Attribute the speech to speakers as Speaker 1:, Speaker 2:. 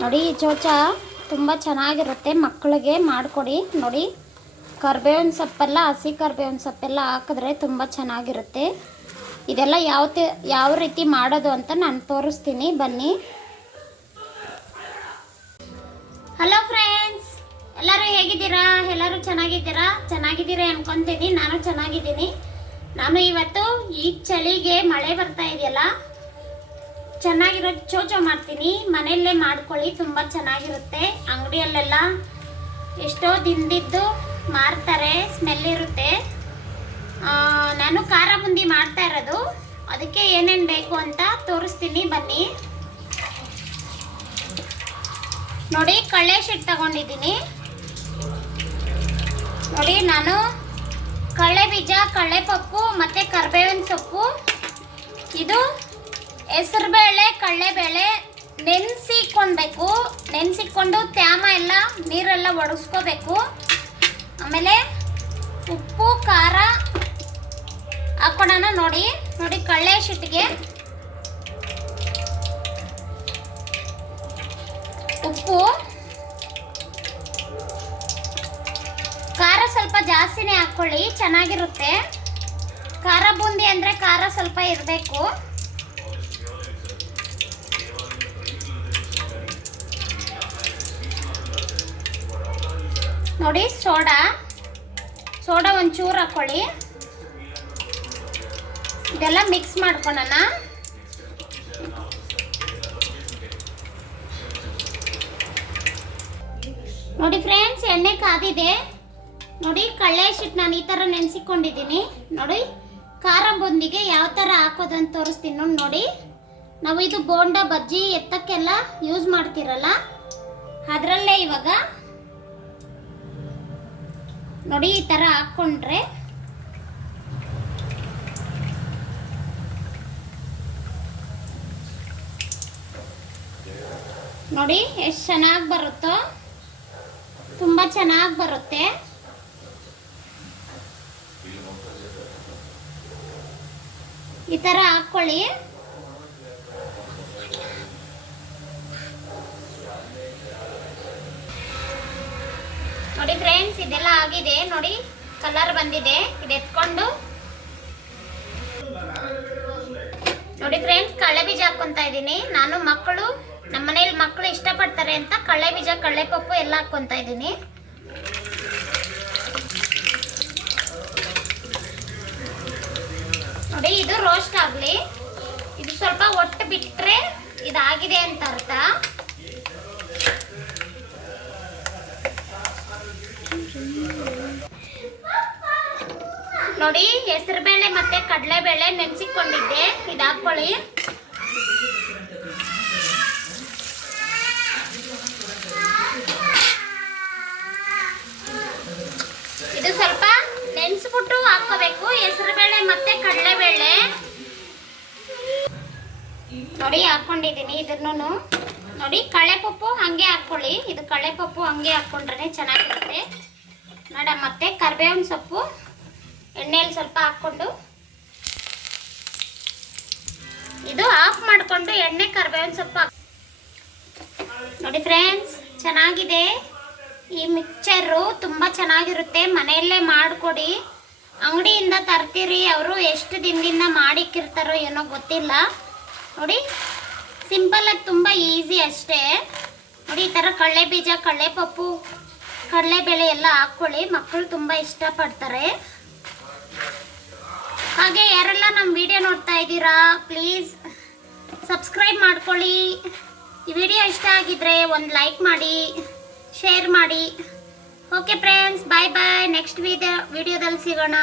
Speaker 1: ನೋಡಿ ಈ ಚೋಚ ತುಂಬ ಚೆನ್ನಾಗಿರುತ್ತೆ. ಮಕ್ಕಳಿಗೆ ಮಾಡಿಕೊಡಿ. ನೋಡಿ, ಕರ್ಬೇವಿನ ಸೊಪ್ಪೆಲ್ಲ, ಹಸಿ ಕರ್ಬೇವಿನ ಸೊಪ್ಪೆಲ್ಲ ಹಾಕಿದ್ರೆ ತುಂಬ ಚೆನ್ನಾಗಿರುತ್ತೆ. ಇದೆಲ್ಲ ಯಾವ ಯಾವ ರೀತಿ ಮಾಡೋದು ಅಂತ ನಾನು ತೋರಿಸ್ತೀನಿ. ಬನ್ನಿ. ಹಲೋ ಫ್ರೆಂಡ್ಸ್ ಎಲ್ಲರೂ ಹೇಗಿದ್ದೀರಾ? ಎಲ್ಲರೂ ಚೆನ್ನಾಗಿದ್ದೀರಾ? ಚೆನ್ನಾಗಿದ್ದೀರಾ ಅನ್ಕೊಂತೀನಿ. ನಾನು ಚೆನ್ನಾಗಿದ್ದೀನಿ. ನಾನು ಇವತ್ತು ಈ ಚಳಿಗೆ ಮಳೆ ಬರ್ತಾ ಇದೆಯಲ್ಲ ಚೆನ್ನಾಗಿರೋ ಚೋಚೋ ಮಾಡ್ತೀನಿ. ಮನೆಯಲ್ಲೇ ಮಾಡ್ಕೊಳ್ಳಿ, ತುಂಬ ಚೆನ್ನಾಗಿರುತ್ತೆ. ಅಂಗಡಿಯಲ್ಲೆಲ್ಲ ಎಷ್ಟೋ ದಿನದಿದ್ದು ಮಾರ್ತಾರೆ ಸ್ಮೆಲ್ ಇರುತ್ತೆ. ನಾನು ಖಾರ ಬುಂದಿ ಮಾಡ್ತಾ ಇರೋದು. ಅದಕ್ಕೆ ಏನೇನು ಬೇಕು ಅಂತ ತೋರಿಸ್ತೀನಿ, ಬನ್ನಿ. ನೋಡಿ, ಕಳ್ಳೆ ಶೀಟ್ ತಗೊಂಡಿದ್ದೀನಿ. ನೋಡಿ, ನಾನು ಕಳ್ಳೆ ಬೀಜ, ಕಳ್ಳೆ ಪಪ್ಪು, ಮತ್ತು ಕರ್ಬೇವಿನ ಸೊಪ್ಪು. ಇದು ಹೆಸರುಬೇಳೆ ಕಡಲೆಬೇಳೆ ನೆನೆಸಿಕೊಳ್ಬೇಕು ನೆನೆಸಿಕೊಂಡು ತ್ಯಾಮ ಎಲ್ಲ, ನೀರೆಲ್ಲ ಒಣಗಿಸ್ಕೋಬೇಕು ಆಮೇಲೆ ಉಪ್ಪು, ಖಾರ ಹಾಕೋಣ ನೋಡಿ. ನೋಡಿ ಕಳ್ಳೆ ಶಿಟ್ಟಿಗೆ ಉಪ್ಪು. ಖಾರ ಸ್ವಲ್ಪ ಜಾಸ್ತಿನೇ ಹಾಕ್ಕೊಳ್ಳಿ, ಚೆನ್ನಾಗಿರುತ್ತೆ. ಖಾರ ಬೂಂದಿ ಅಂದರೆ ಖಾರ ಸ್ವಲ್ಪ ಇರಬೇಕು. ನೋಡಿ, ಸೋಡಾ. ಸೋಡಾ ಒಂಚೂರು ಹಾಕ್ಕೊಳ್ಳಿ ಇದೆಲ್ಲ ಮಿಕ್ಸ್ ಮಾಡ್ಕೊಳ್ಳೋಣ ನೋಡಿ ಫ್ರೆಂಡ್ಸ್ ಎಣ್ಣೆ ಕಾದಿದೆ. ನೋಡಿ, ಕಳ್ಳೆ ಹಸಿಟ್ಟು ನಾನು ಈ ಥರ ನೆನೆಸಿಕೊಂಡಿದ್ದೀನಿ. ನೋಡಿ, ಖಾರ ಬೊಂದಿಗೆ ಯಾವ ಥರ ಹಾಕೋದಂತ ತೋರಿಸ್ತೀನಿ ನೋಡಿ ನೋಡಿ. ನಾವು ಇದು ಬೋಂಡ ಬಜ್ಜಿ ಎತ್ತಕ್ಕೆಲ್ಲ ಯೂಸ್ ಮಾಡ್ತಿರಲ್ಲ. ಅದರಲ್ಲೇ ಇವಾಗ ನೋಡಿ ಈ ಥರ ಹಾಕ್ಕೊಂಡ್ರೆ ನೋಡಿ ಎಷ್ಟು ಚೆನ್ನಾಗಿ ಬರುತ್ತೋ ತುಂಬ ಚೆನ್ನಾಗಿ ಬರುತ್ತೆ. ಈ ಥರ ಹಾಕ್ಕೊಳ್ಳಿ ಆಗಿದೆ. ನೋಡಿ ಕಲರ್ ಬಂದಿದೆ. ಇದು ಎತ್ಕೊಂಡು. ನೋಡಿ ಫ್ರೆಂಡ್ಸ್ ಕಳ್ಳೆ ಬೀಜ ಹಾಕ್ಕೊಂತ ಇದ್ದೀನಿ. ನಾನು ಮಕ್ಕಳು, ನಮ್ಮ ಮನೆಯಲ್ಲಿ ಮಕ್ಕಳು ಇಷ್ಟಪಡ್ತಾರೆ ಅಂತ ಕಳ್ಳೆ ಬೀಜ, ಕಳ್ಳೆ ಪಪ್ಪು ಎಲ್ಲ ಹಾಕ್ಕೊಂತ ಇದ್ದೀನಿ. ನೋಡಿ, ಇದು ರೋಸ್ಟ್ ಆಗಲಿ. ಇದು ಸ್ವಲ್ಪ ಒಟ್ಟು ಬಿಟ್ಟರೆ ಇದಾಗಿದೆ ಅಂತ ಅರ್ಥ. ನೋಡಿ, ಹೆಸರುಬೇಳೆ ಮತ್ತೆ ಕಡಲೆಬೇಳೆ ನೆನೆಸಿಕೊಂಡಿದ್ದೆ. ಇದು ಹಾಕ್ಕೊಳ್ಳಿ ಇದು ಸ್ವಲ್ಪ ನೆನೆಸ್ಬಿಟ್ಟು ಹಾಕೋಬೇಕು ಹೆಸರುಬೇಳೆ ಮತ್ತೆ ಕಡಲೆಬೇಳೆ. ನೋಡಿ ಹಾಕೊಂಡಿದ್ದೀನಿ ಇದನ್ನು ನೋಡಿ, ಕಳೆಪಪ್ಪು ಹಂಗೆ ಹಾಕ್ಕೊಳ್ಳಿ. ಇದು ಕಳೆಪಪ್ಪು ಹಂಗೆ ಹಾಕ್ಕೊಂಡ್ರೆ ಚೆನ್ನಾಗಿರುತ್ತೆ. ನೋಡ, ಮತ್ತೆ ಕರ್ಬೇವಿನ ಸೊಪ್ಪು. ಎಣ್ಣೆಯಲ್ಲಿ ಸ್ವಲ್ಪ ಹಾಕ್ಕೊಂಡು ಇದು ಆಫ್ ಮಾಡಿಕೊಂಡು ಎಣ್ಣೆ ಕರ್ಬೇವಿನ ಸೊಪ್ಪು ನೋಡಿ ಫ್ರೆಂಡ್ಸ್ ಚೆನ್ನಾಗಿದೆ. ಈ ಮಿಕ್ಚರು ತುಂಬ ಚೆನ್ನಾಗಿರುತ್ತೆ. ಮನೆಯಲ್ಲೇ ಮಾಡಿಕೊಡಿ. ಅಂಗಡಿಯಿಂದ ತರ್ತೀರಿ. ಅವರು ಎಷ್ಟು ದಿನದಿಂದ ಮಾಡಿಕ್ಕಿರ್ತಾರೋ ಏನೋ ಗೊತ್ತಿಲ್ಲ. ನೋಡಿ ಸಿಂಪಲಾಗಿ ತುಂಬ ಈಸಿ ಅಷ್ಟೇ. ನೋಡಿ, ಈ ಥರ ಕಡಲೆ ಬೀಜ, ಕಡಲೆ ಪಪ್ಪು ಕಡಲೆಬೇಳೆ ಎಲ್ಲ ಹಾಕ್ಕೊಳ್ಳಿ. ಮಕ್ಕಳು ತುಂಬ ಇಷ್ಟಪಡ್ತಾರೆ. ಹಾಗೆ ಯಾರೆಲ್ಲ ನಮ್ಮ ವಿಡಿಯೋ ನೋಡ್ತಾ ಇದ್ದೀರಾ ಪ್ಲೀಸ್ ಸಬ್ಸ್ಕ್ರೈಬ್ ಮಾಡ್ಕೊಳ್ಳಿ. ಈ ವಿಡಿಯೋ ಇಷ್ಟ ಆಗಿದ್ರೆ ಒಂದು ಲೈಕ್ ಮಾಡಿ ಶೇರ್ ಮಾಡಿ. Okay friends bye bye next video ವಿಡಿಯೋದಲ್ಲಿ ಸಿಗೋಣ.